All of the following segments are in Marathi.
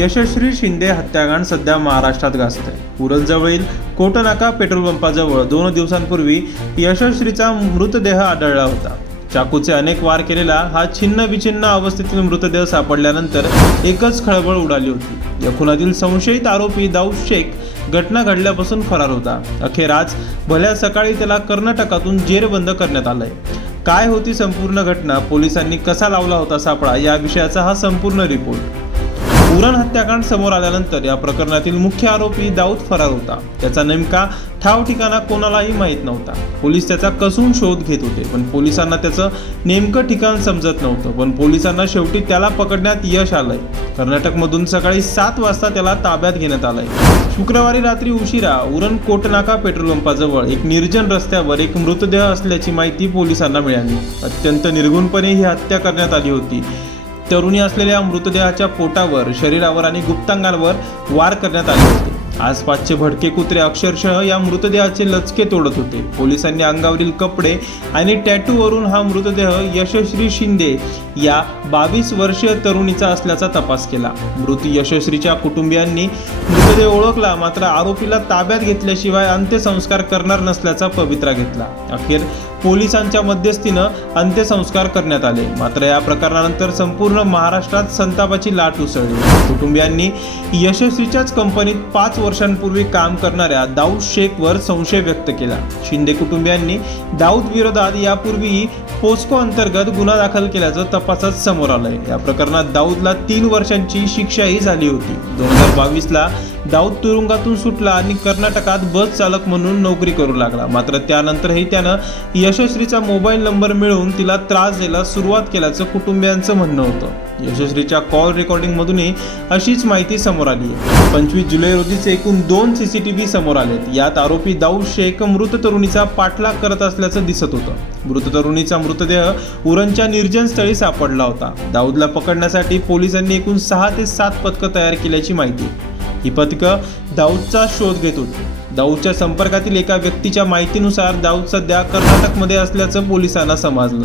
यशस्वी शिंदे हत्याकांड सध्या महाराष्ट्रात गाजतंय उरणजवळील कोटनाका पेट्रोल पंपाजवळ दोन दिवसांपूर्वी यशस्वीचा मृतदेह आढळला होता. चाकूचे अनेक वार केलेला हा छिन्न विछिन्न अवस्थेतील मृतदेह सापडल्यानंतर एकच खळबळ उडाली होती. या खुनातील संशयित आरोपी दाऊद शेख घटना घडल्यापासून फरार होता. अखेर आज भल्या सकाळी त्याला कर्नाटकातून जेरबंद करण्यात आलंय. काय होती संपूर्ण घटना पोलिसांनी कसा लावला होता सापळा या विषयाचा हा संपूर्ण रिपोर्ट. उरण हत्याकांड समोर आल्यानंतर या प्रकरणातील मुख्य आरोपी दाऊद फरार होता. त्याचा नेमका ठाव ठिकाणा कोणालाही माहीत नव्हता. पोलीस त्याचा कसून शोध घेत होते पण पोलिसांना त्याचं नेमकं ठिकाण समजत नव्हतं. पण पोलिसांना शेवटी त्याला पकडण्यात यश आलंय. कर्नाटकमधून सकाळी सात वाजता त्याला ताब्यात घेण्यात आलंय. शुक्रवारी रात्री उशिरा उरण कोटनाका पेट्रोल पंपाजवळ एक निर्जन रस्त्यावर एक मृतदेह असल्याची माहिती पोलिसांना मिळाली. अत्यंत निर्गुणपणे ही हत्या करण्यात आली होती. तरुणी असलेल्या मृतदेहाच्या पोटावर शरीरावर आणि गुप्तांगांवर वार करण्यात आले होते. आसपासचे भडके कुत्रे अक्षरशः या मृतदेहाचे लचके तोडत होते. पोलिसांनी अंगावरील कपडे आणि टॅटूवरून हा मृतदेह यशस्वी शिंदे या बावीस वर्षीय तरुणीचा असल्याचा तपास केला. मृत यशस्वीच्या कुटुंबियांनी मृतदेह ओळखला मात्र आरोपीला ताब्यात घेतल्याशिवाय अंत्यसंस्कार करणार नसल्याचा पवित्रा घेतला. अखेर पोलिसांच्या मध्यस्थीनं अंत्यसंस्कार करण्यात आले. मात्र या प्रकरणानंतर संपूर्ण महाराष्ट्रात संतापाची लाट उसळली. कुटुंबियांनी यशस्वीच्याच कंपनीत पाच वर्षांपूर्वी काम करणाऱ्या दाऊद शेखवर संशय व्यक्त केला. शिंदे कुटुंबियांनी दाऊद विरोधात यापूर्वीही पोस्को अंतर्गत गुन्हा दाखल केल्याचं तपासात समोर आलंय. या प्रकरणात दाऊदला तीन वर्षांची शिक्षाही झाली होती. दोन हजार बावीसला दाऊद तुरुंगातून सुटला आणि कर्नाटकात बस चालक म्हणून नोकरी करू लागला. मात्र त्यानंतरही त्यानं यशस्वीचा मोबाईल नंबर मिळवून तिला त्रास द्यायला सुरुवात केल्याचं कुटुंबियांचं म्हणणं होतं. यशस्वीच्या कॉल रेकॉर्डिंगमधूनही अशीच माहिती समोर आली आहे. पंचवीस जुलै रोजीच एकूण दोन सी सी टी व्ही समोर आलेत. यात आरोपी दाऊद शेख मृत तरुणीचा पाठलाग करत असल्याचं दिसत होतं. मृत तरुणीचा मृतदेह उरणच्या निर्जन स्थळी सापडला होता. दाऊदला पकडण्यासाठी पोलिसांनी एकूण सहा ते सात पथकं तयार केल्याची माहिती ही पथकं दाऊदचा शोध घेत. होती दाऊदच्या संपर्कातील एका व्यक्तीच्या माहितीनुसार दाऊद सध्या कर्नाटकमध्ये असल्याचं पोलिसांना समजलं.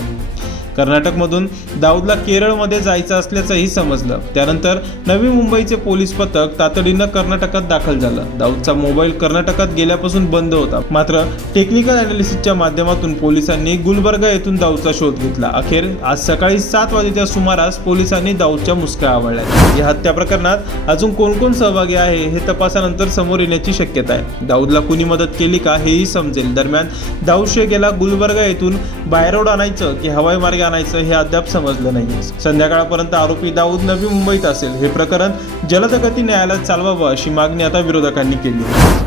कर्नाटकमधून दाऊदला केरळमध्ये जायचं असल्याचंही समजलं. त्यानंतर नवी मुंबईचे पोलीस पथक तातडीनं कर्नाटकात दाखल झालं. दाऊदचा मोबाईल कर्नाटकात गेल्यापासून बंद होता. मात्र टेक्निकल अनालिसिसच्या माध्यमातून पोलिसांनी गुलबर्गा येथून दाऊदचा शोध घेतला. अखेर आज सकाळी सात वाजेच्या सुमारास पोलिसांनी दाऊदच्या मुसक्या आवळल्या. या हत्या प्रकरणात अजून कोण कोण सहभागी आहे हे तपासानंतर समोर येण्याची शक्यता आहे. दाऊदला कुणी मदत केली का हेही समजेल. दरम्यान दाऊद शेख याला गुलबर्गा येथून बायरोड आणायचं की हवाई मार्गे आणायचं हे अद्याप समजलं नाही. संध्याकाळपर्यंत आरोपी दाऊद नवी मुंबईत असेल. हे प्रकरण जलदगती न्यायालयात चालवावं अशी मागणी आता विरोधकांनी केली आहे.